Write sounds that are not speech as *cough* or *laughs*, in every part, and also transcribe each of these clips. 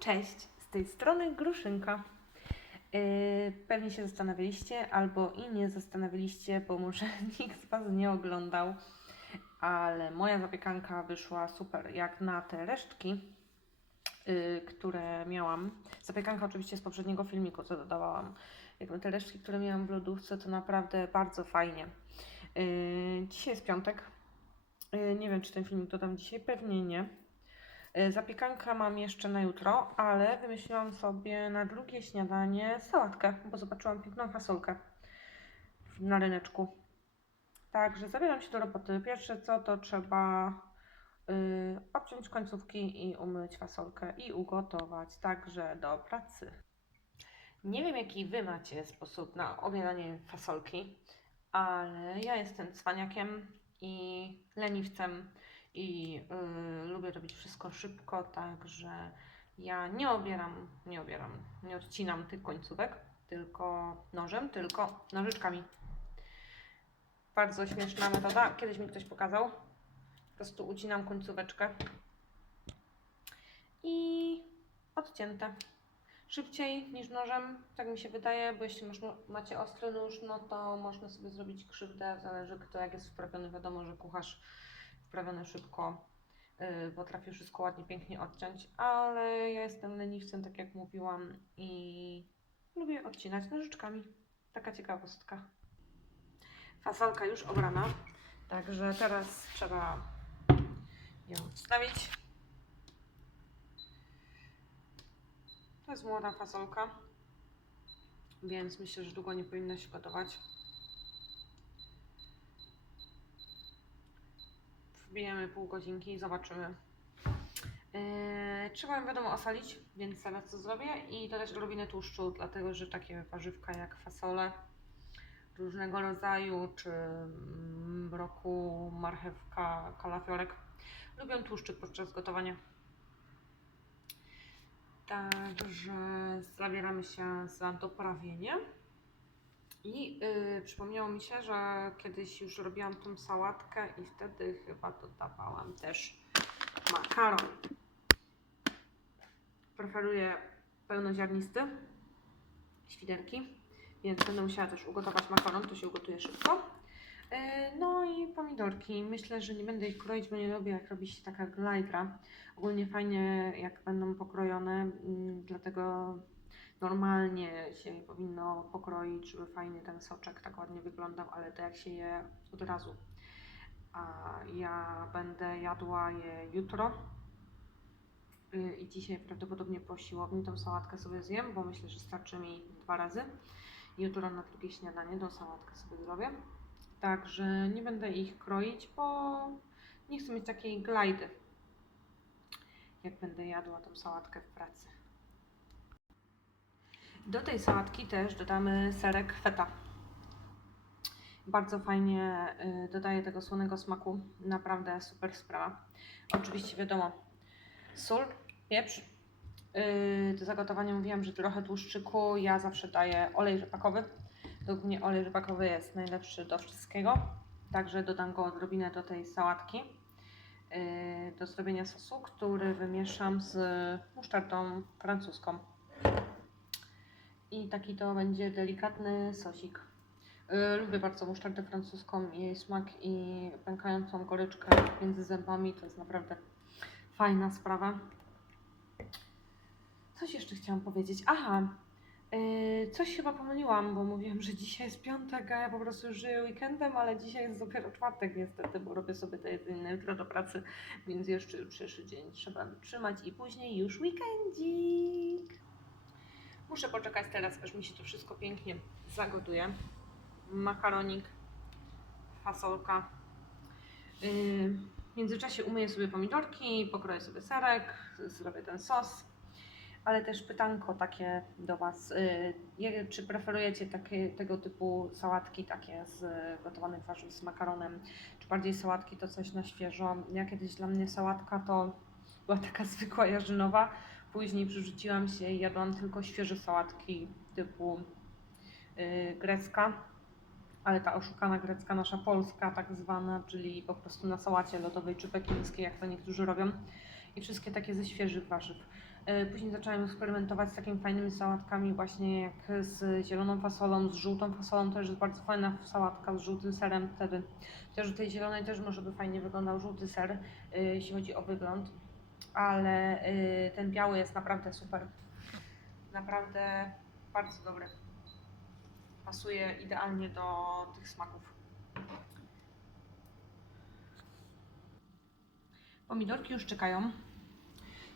Cześć, z tej strony Gruszynka. Yy, pewnie się zastanawialiście, albo i nie zastanawialiście, bo może *laughs* nikt z Was nie oglądał, ale moja zapiekanka wyszła super, jak na te resztki, yy, które miałam. Zapiekanka oczywiście z poprzedniego filmiku, co dodawałam. Jak na te resztki, które miałam w lodówce, to naprawdę bardzo fajnie. Yy, dzisiaj jest piątek. Yy, nie wiem, czy ten filmik dodam dzisiaj, pewnie nie. Y, Zapiekankę mam jeszcze na jutro, ale wymyśliłam sobie na drugie śniadanie sałatkę, bo zobaczyłam piękną fasolkę na ryneczku. Także zabieram się do roboty. Pierwsze co to trzeba y, obciąć końcówki i umyć fasolkę i ugotować. Także do pracy. Nie wiem jaki Wy macie sposób na obiadanie fasolki, ale ja jestem cwaniakiem i leniwcem i y, lubię robić wszystko szybko, także ja nie obieram, nie obieram, nie odcinam tych końcówek, tylko nożem, tylko nożyczkami. Bardzo śmieszna metoda, kiedyś mi ktoś pokazał. Po prostu ucinam końcóweczkę i odcięte. Szybciej niż nożem, tak mi się wydaje, bo jeśli masz, macie ostry nóż, no to można sobie zrobić krzywdę, zależy kto jak jest wprawiony. Wiadomo, że kucharz wprawiony szybko yy, potrafi wszystko ładnie, pięknie odciąć, ale ja jestem leniwcem, tak jak mówiłam i lubię odcinać nożyczkami. Taka ciekawostka. Fasolka już obrana, także teraz trzeba ją wstawić. To jest młoda fasolka, więc myślę, że długo nie powinna się gotować. Wbijemy pół godzinki i zobaczymy. Yy, trzeba ją wiadomo osolić, więc zaraz to zrobię i dodać odrobinę tłuszczu, dlatego że takie warzywka jak fasole różnego rodzaju, czy mm, broku, marchewka, kalafiorek lubią tłuszczyk podczas gotowania. Także zabieramy się za doprawienie. I yy, przypomniało mi się, że kiedyś już robiłam tą sałatkę i wtedy chyba dodawałam też makaron. Preferuję pełnoziarnisty, świderki, więc będę musiała też ugotować makaron, to się ugotuje szybko. Yy, no i pomidorki. Myślę, że nie będę ich kroić, bo nie lubię jak robi się taka glajdra. Ogólnie fajnie jak będą pokrojone, mm, dlatego normalnie się powinno pokroić, żeby fajnie ten soczek tak ładnie wyglądał, ale to jak się je od razu. A ja będę jadła je jutro i dzisiaj prawdopodobnie po siłowni tą sałatkę sobie zjem, bo myślę, że starczy mi dwa razy. Jutro na drugie śniadanie tą sałatkę sobie zrobię. Także nie będę ich kroić, bo nie chcę mieć takiej glajdy, jak będę jadła tą sałatkę w pracy. Do tej sałatki też dodamy serek feta. Bardzo fajnie y, dodaje tego słonego smaku. Naprawdę super sprawa. Oczywiście wiadomo, sól, pieprz. Yy, do zagotowania mówiłam, że trochę tłuszczyku. Ja zawsze daję olej rzepakowy. Mnie olej rzepakowy jest najlepszy do wszystkiego. Także dodam go odrobinę do tej sałatki. Yy, do zrobienia sosu, który wymieszam z musztardą francuską. I taki to będzie delikatny sosik. Yy, Lubię bardzo musztardę francuską jej smak i pękającą goryczkę między zębami. To jest naprawdę fajna sprawa. Coś jeszcze chciałam powiedzieć. Aha, yy, coś chyba pomyliłam, bo mówiłam, że dzisiaj jest piątek, a ja po prostu żyję weekendem, ale dzisiaj jest dopiero czwartek niestety, bo robię sobie te jedzenie na jutro do pracy, więc jeszcze jutrzejszy dzień trzeba wytrzymać i później już weekendzik. Muszę poczekać teraz, aż mi się to wszystko pięknie zagotuje. Makaronik, fasolka. Yy, w międzyczasie umyję sobie pomidorki, pokroję sobie serek, zrobię ten sos. Ale też pytanko takie do Was. Yy, Czy preferujecie takie, tego typu sałatki, takie z gotowanych warzyw z makaronem, czy bardziej sałatki to coś na świeżo? Ja kiedyś dla mnie sałatka to była taka *laughs* zwykła jarzynowa. Później przerzuciłam się i jadłam tylko świeże sałatki typu yy, grecka, ale ta oszukana grecka, nasza polska tak zwana, czyli po prostu na sałacie lodowej czy pekińskiej, jak to niektórzy robią. I wszystkie takie ze świeżych warzyw. Y, Później zaczęłam eksperymentować z takimi fajnymi sałatkami, właśnie jak z zieloną fasolą, z żółtą fasolą. Też jest bardzo fajna sałatka z żółtym serem wtedy. Chociaż u tej zielonej też może by fajnie wyglądał żółty ser, y, jeśli chodzi o wygląd. Ale y, ten biały jest naprawdę super. Naprawdę bardzo dobry. Pasuje idealnie do tych smaków. Pomidorki już czekają.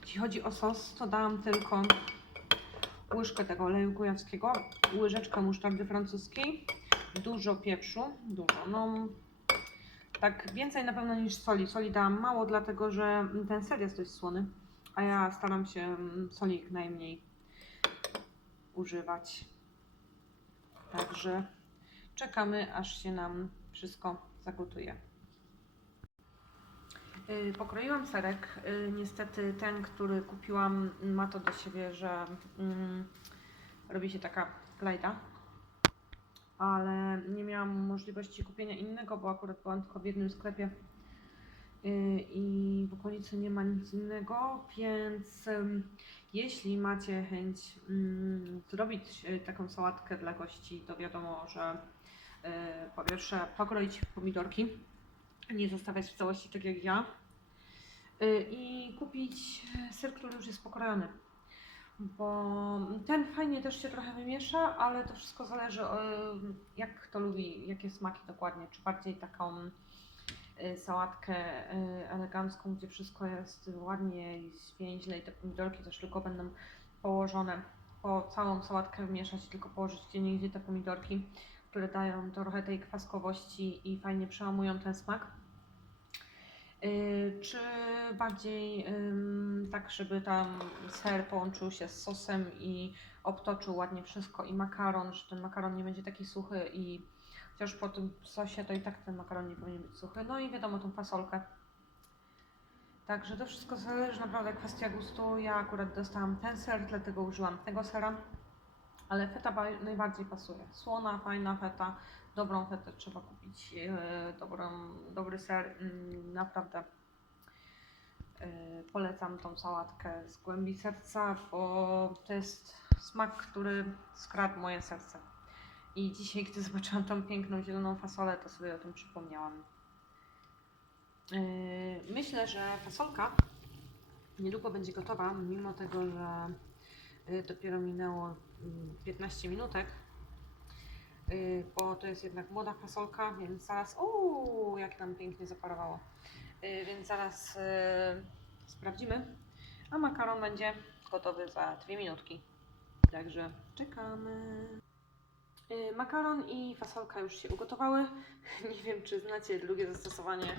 Jeśli chodzi o sos, to dałam tylko łyżkę tego oleju kujawskiego, łyżeczkę musztardy francuskiej, dużo pieprzu, dużo, no tak więcej na pewno niż soli. Soli dałam mało, dlatego że ten ser jest dość słony, a ja staram się mm, soli najmniej używać. Także czekamy, aż się nam wszystko zagotuje. Y, Pokroiłam serek. Y, Niestety ten, który kupiłam, ma to do siebie, że mm, robi się taka klejda. Ale nie miałam możliwości kupienia innego, bo akurat byłam tylko w jednym sklepie y, i w okolicy nie ma nic innego, więc jeśli macie chęć zrobić y, taką sałatkę dla gości, to wiadomo, że y, po pierwsze pokroić pomidorki, nie zostawiać w całości tak jak ja. I kupić ser, który już jest pokrojony. Bo ten fajnie też się trochę wymiesza, ale to wszystko zależy y, jak kto lubi, jakie smaki dokładnie. Czy bardziej taką y, sałatkę y, elegancką, gdzie wszystko jest ładnie i zwięźle i te pomidorki też tylko będą położone. Po całą sałatkę wymieszać, tylko położyć gdzie niegdzie te pomidorki które dają trochę tej kwaskowości i fajnie przełamują ten smak. Yy, Czy bardziej tak, żeby tam ser połączył się z sosem i obtoczył ładnie wszystko i makaron, że ten makaron nie będzie taki suchy i chociaż po tym sosie to i tak ten makaron nie powinien być suchy. No i wiadomo tą fasolkę. Także to wszystko zależy naprawdę kwestia gustu. Ja akurat dostałam ten ser, dlatego użyłam tego sera. Ale feta ba- najbardziej pasuje. Słona, fajna feta. Dobrą fetę trzeba kupić. Yy, dobrą, dobry ser. Yy, naprawdę yy, polecam tą sałatkę z głębi serca, bo to jest smak, który skradł moje serce. I dzisiaj, gdy zobaczyłam tą piękną zieloną fasolę, to sobie o tym przypomniałam. Yy, myślę, że fasolka niedługo będzie gotowa, mimo tego, że dopiero minęło mm, 15 minutek, y, bo to jest jednak młoda fasolka, więc zaraz, uuu, jak nam pięknie zaparowało, Y, więc zaraz y, sprawdzimy, a makaron będzie gotowy za 2 minutki, także czekamy. Makaron i fasolka już się ugotowały. *laughs* Nie wiem, czy znacie drugie zastosowanie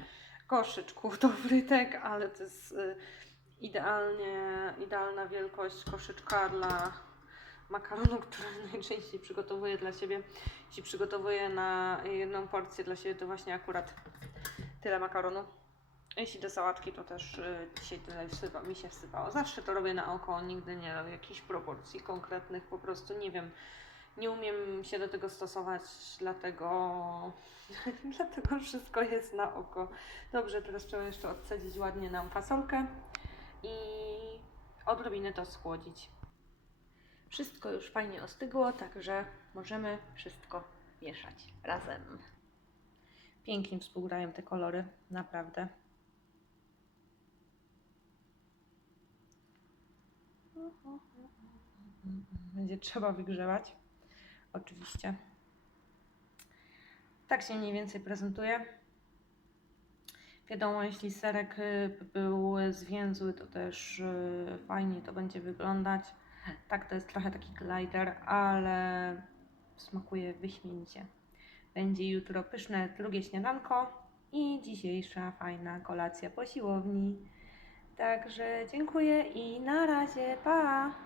koszyczków do frytek, ale to jest idealnie, idealna wielkość koszyczka dla makaronu, który *laughs* najczęściej przygotowuję dla siebie. Jeśli przygotowuję na jedną porcję dla siebie, to właśnie akurat tyle makaronu. Jeśli do sałatki, to też y, dzisiaj tyle wsypa, mi się wsypało. Zawsze to robię na oko, nigdy nie robię jakichś proporcji konkretnych, po prostu nie wiem. Nie umiem się do tego stosować, dlatego, *laughs* dlatego wszystko jest na oko. Dobrze, teraz trzeba jeszcze odcedzić ładnie nam fasolkę i odrobinę to schłodzić. Wszystko już fajnie ostygło, także możemy wszystko mieszać razem. Pięknie współgrają te kolory, naprawdę. Będzie trzeba wygrzewać, oczywiście. Tak się mniej więcej prezentuje. Wiadomo, jeśli serek y, był zwięzły, to też y, fajnie to będzie wyglądać. Tak, to jest trochę taki glider, ale smakuje wyśmienicie. Będzie jutro pyszne drugie śniadanko i dzisiejsza fajna kolacja po siłowni. Także dziękuję i na razie, pa!